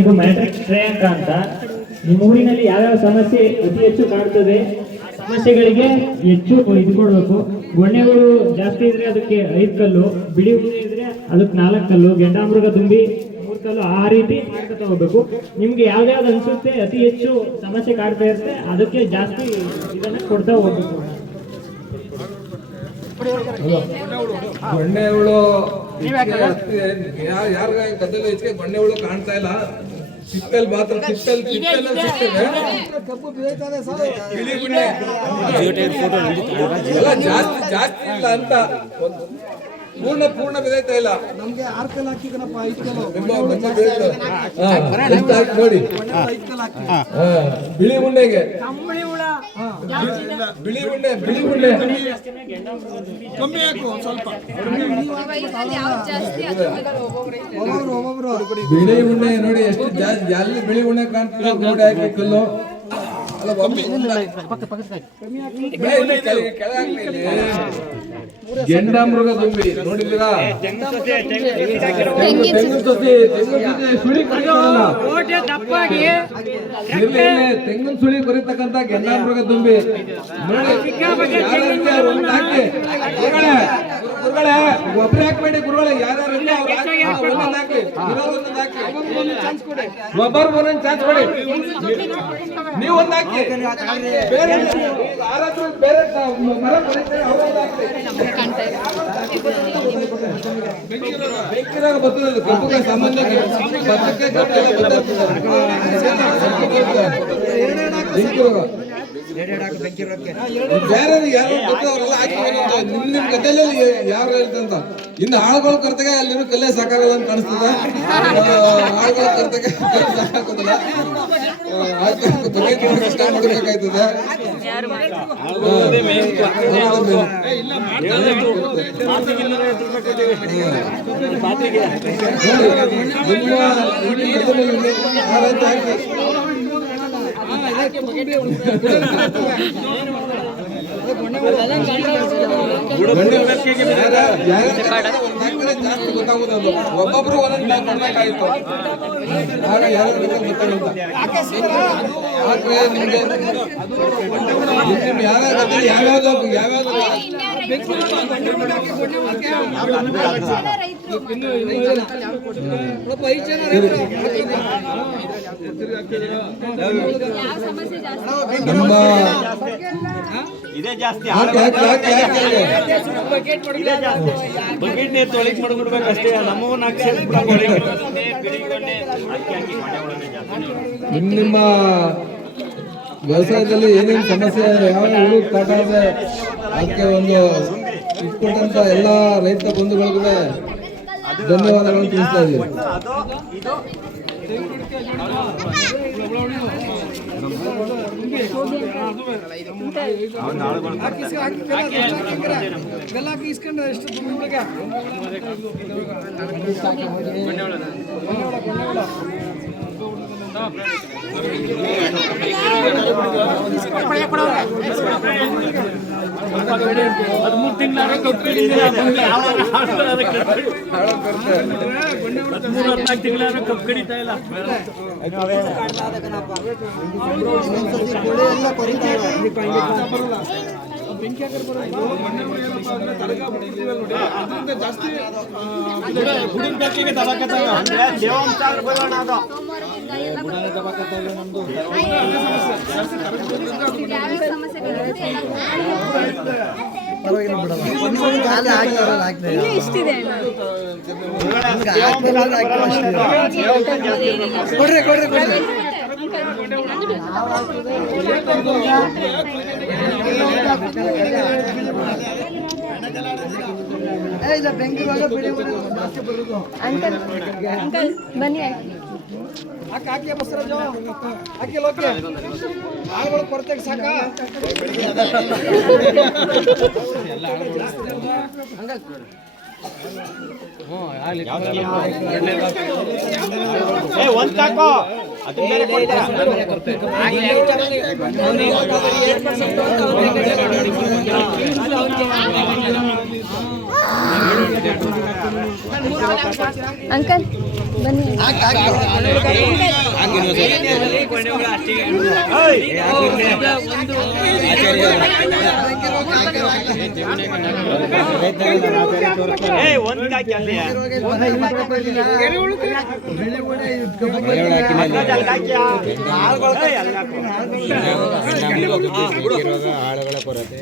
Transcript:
ಇದು ಮ್ಯಾಟ್ರಿಕ್ಸ್ ಶ್ರೇಯಾಂಕ ಅಂತ. ನಿಮ್ಮ ಊರಿನಲ್ಲಿ ಯಾವ್ಯಾವ ಸಮಸ್ಯೆ ಅತಿ ಹೆಚ್ಚು ಕಾಡ್ತದೆ ಆ ಸಮಸ್ಯೆಗಳಿಗೆ ಹೆಚ್ಚು ಇದು ಕೊಡಬೇಕು. ಗೊಣ್ಣೆಗಳು ಜಾಸ್ತಿ ಇದ್ರೆ ಅದಕ್ಕೆ 5 ಕಲ್ಲು, ಬಿಳಿ ಉಣ್ಣೆ ಇದ್ರೆ ಅದಕ್ಕೆ 4 ಕಲ್ಲು, ಗೆಂಡಾಮೃಗ ತುಂಬಿ 3 ಕಲ್ಲು, ಆ ರೀತಿ ಮಾಡ್ಕೊತಾ ಹೋಗ್ಬೇಕು. ನಿಮ್ಗೆ ಯಾವ್ದಾವ್ದು ಅನ್ಸುತ್ತೆ ಅತಿ ಹೆಚ್ಚು ಸಮಸ್ಯೆ ಕಾಡ್ತಾ ಇರುತ್ತೆ ಅದಕ್ಕೆ ಜಾಸ್ತಿ ಇದನ್ನ ಕೊಡ್ತಾ ಹೋಗ್ಬೇಕು. ಗೊಣ್ಣೆ ಹುಳು ಯಾರ ಗದ್ದೆಲ್ಲ ಹೆಚ್ಚಿಗೆ ಗೊಣ್ಣೆ ಹುಳು ಕಾಣ್ತಾ ಇಲ್ಲ. ಕಿತ್ತಲ್ ಮಾತ್ರ ಕಿತ್ತಲ್ ಎಲ್ಲ ಜಾಸ್ತಿ ಇಲ್ಲ ಅಂತ ಪೂರ್ಣ ಬೆದೈತಾ ಇಲ್ಲ. ನಮ್ಗೆ 6 ಕಲ್ ಹಾಕಿದನಪ್ಪ, 5 ಕಲ್ ನೋಡಿ. ಬಿಳಿ ಉಣ್ಣೆಗೆ ಬಿಳಿ ಉಣ್ಣೆ ಕಮ್ಮಿ ಹಾಕು ಸ್ವಲ್ಪ. ಬಿಳಿ ಉಣ್ಣೆ ನೋಡಿ ಎಷ್ಟು ಜಾಸ್ತಿ, ಅಲ್ಲಿ ಬಿಳಿ ಉಣ್ಣೆ ಕಾಣ್ತದೆ ನೋಡಿ ಹಾಕಿತ್ತು. ಅಲ್ಲ ಗೆಂಡಾಮೃಗ ತುಂಬಿ ನೋಡಿದ್ದೀರಾ? ತೆಂಗಿನ ಸುಳಿ ಕೊರಿತಕ್ಕಂತ ಗೆಂಡಾಮೃಗ ತುಂಬಿ ನೋಡಿ. ಒಬ್ಬರೇ ಹಾಕ್ಬೇಡಿ ಗುರುಗಳೇ, ಯಾರ್ಯಾರು ಒಬ್ಬರು ಒಂದೊಂದು ಚಾನ್ಸ್ ಕೊಡಿ. ನೀವು ಒಂದು ಹಾಕಿ, ಬೇರೆ ಬೇರೆ ಮರ ಬೆಂಕಿರಾಗ ಬರ್ತದೆ ಕಬ್ಬುಗೆ ಸಾಮಾನ್ಯವಾಗಿ ಬೇರೆ ಯಾರು ಅವರೆಲ್ಲ ಹಾಕಿ ನಿಮ್ ಗದ್ದೆಯಲ್ಲಿ ಯಾರು ಹೇಳ್ತಂತ. ಇನ್ನು ಆಳುಗಳು ಕರ್ತಾಗ ಅಲ್ಲಿರೋ ಕಲ್ಲೇ ಸಾಕಾಗಲ್ಲ ಅಂತ ಕಾಣಿಸ್ತದೆ. ಆಳುಗಳು ಕರ್ತಾಗ ಸಾಕಾಗೋದಿಲ್ಲ, ಸ್ಟಾರ್ಟ್ ಮಾಡಬೇಕಾಯ್ತದೆ. ಜಾಸ್ತಿ ಗೊತ್ತಾಗುದು, ಒಬ್ಬೊಬ್ರು ಒಂದೊಂದು ಮಾಡ್ಬೇಕಾಗಿತ್ತು. ಆಗ ಯಾರು ಗೊತ್ತಾಗುತ್ತ ನಿಮ್ಗೆ ಯಾವ್ಯಾವ್ದು ನಮ್ಮ ಇದೇ ಜಾಸ್ತಿ ಬಕೆಟ್ ನೀರು ತೊಳಿಕ್ ಮಾಡ್ಬಿಡ್ಬೇಕಷ್ಟೇ. ನಮ್ಮವನ್ನ ನಿಮ್ಮ ವ್ಯವಸಾಯದಲ್ಲಿ ಏನೇನು ಸಮಸ್ಯೆ ಯಾವ ಹುಳು ಕಾಟ ಇದೆ ಅದಕ್ಕೆ ಒಂದು ಇಟ್ಕೊಟ್ಟಂತ ಎಲ್ಲ ರೈತ ಬಂಧುಗಳಿಗೂ ಧನ್ಯವಾದಗಳನ್ನು ತಿಳಿಸ್ತಾ ಇದ್ದೀವಿ. ಇಸ್ಕೊಂಡ್ರೆ ಎಷ್ಟು ತಿಂಗಳ ಕಬ್ಬು ಕಡಿತಾ ಇಲ್ಲ. ಬೆಂಕಿ ಜಾಸ್ತಿ ಇಷ್ಟಿದೆ ಅಂಕಲ್ ಅಂಕಲ್ ಬನ್ನಿ ಹಾಕಿ ಬಸರಾಜು ಹಾಕಿ ಲೋಕೆ ಆಳುಗಳು ಕೊರತೆಗೆ ಸಾಕ ಒಂದಾಕೋ ಅಂಕಲ್ ಬನ್ನಿ ಒಂದ್ ಹಾಕಿ ಅಲ್ಲಿ ಆಳುಗಳ ಕೊರತೆ